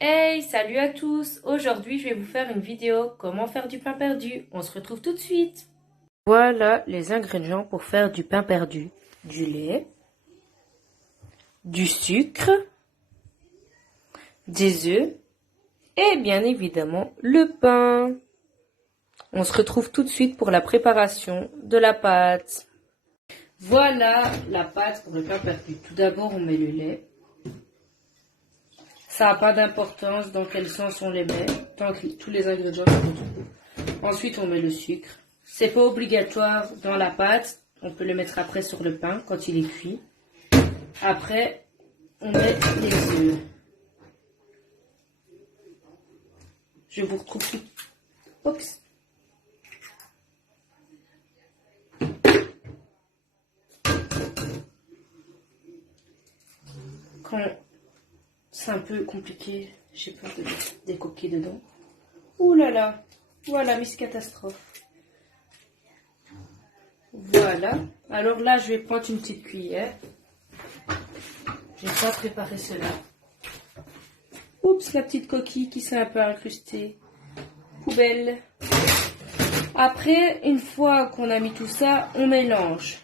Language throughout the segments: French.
Hey, salut à tous! Aujourd'hui, je vais vous faire une vidéo comment faire du pain perdu. On se retrouve tout de suite. Voilà les ingrédients pour faire du pain perdu. Du lait, du sucre, des œufs et bien évidemment le pain. On se retrouve tout de suite pour la préparation de la pâte. Voilà la pâte pour le pain perdu. Tout d'abord, on met le lait. Ça n'a pas d'importance dans quel sens on les met, tant que tous les ingrédients se retrouvent. Ensuite, on met le sucre. C'est pas obligatoire dans la pâte. On peut le mettre après sur le pain quand il est cuit. Après, on met les œufs. Je vous retrouve tout. Oups. Quand c'est un peu compliqué, j'ai peur de mettre des coquilles dedans. Ouh là là, voilà, Miss Catastrophe. Voilà, alors là je vais prendre une petite cuillère. J'ai pas préparé cela. Oups, la petite coquille qui s'est un peu incrustée. Poubelle. Après, une fois qu'on a mis tout ça, on mélange.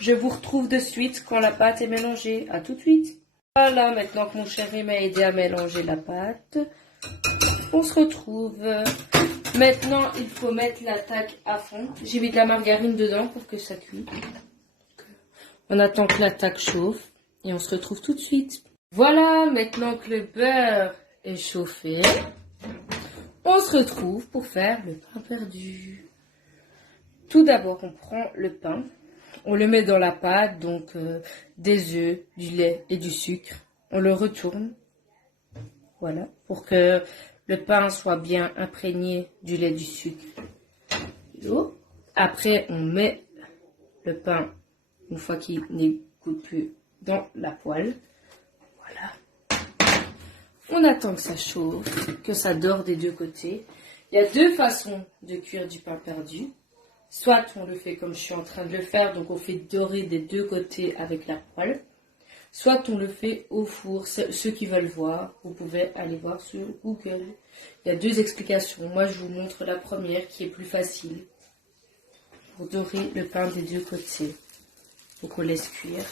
Je vous retrouve de suite quand la pâte est mélangée. À tout de suite. Voilà, maintenant que mon chéri m'a aidé à mélanger la pâte, on se retrouve. Maintenant, il faut mettre l'attaque à fond. J'ai mis de la margarine dedans pour que ça cuise. On attend que l'attaque chauffe et on se retrouve tout de suite. Voilà, maintenant que le beurre est chauffé, on se retrouve pour faire le pain perdu. Tout d'abord, on prend le pain. On le met dans la pâte, donc des œufs, du lait et du sucre. On le retourne, voilà, pour que le pain soit bien imprégné du lait, du sucre, de l'eau. Après, on met le pain, une fois qu'il n'écoute plus, dans la poêle. Voilà. On attend que ça chauffe, que ça dore des deux côtés. Il y a deux façons de cuire du pain perdu. Soit on le fait comme je suis en train de le faire, donc on fait dorer des deux côtés avec la poêle. Soit on le fait au four. Ceux qui veulent voir, vous pouvez aller voir sur Google. Il y a deux explications. Moi, je vous montre la première qui est plus facile. Pour dorer le pain des deux côtés. Donc on laisse cuire.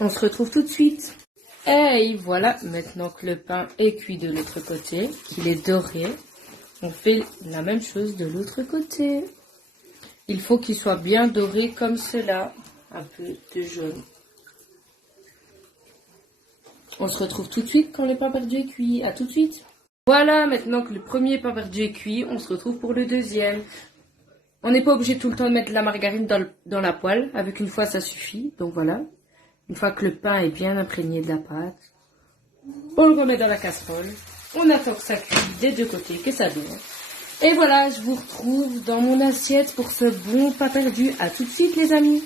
On se retrouve tout de suite. Et voilà, maintenant que le pain est cuit de l'autre côté, qu'il est doré, on fait la même chose de l'autre côté. Il faut qu'il soit bien doré comme cela, un peu de jaune. On se retrouve tout de suite quand le pain perdu est cuit. À tout de suite. Voilà, maintenant que le premier pain perdu est cuit, on se retrouve pour le deuxième. On n'est pas obligé tout le temps de mettre de la margarine dans la poêle. Avec une fois, ça suffit. Donc voilà. Une fois que le pain est bien imprégné de la pâte, on le remet dans la casserole. On attend que ça cuise des deux côtés, que ça dure. Et voilà, je vous retrouve dans mon assiette pour ce bon pain perdu. À tout de suite les amis.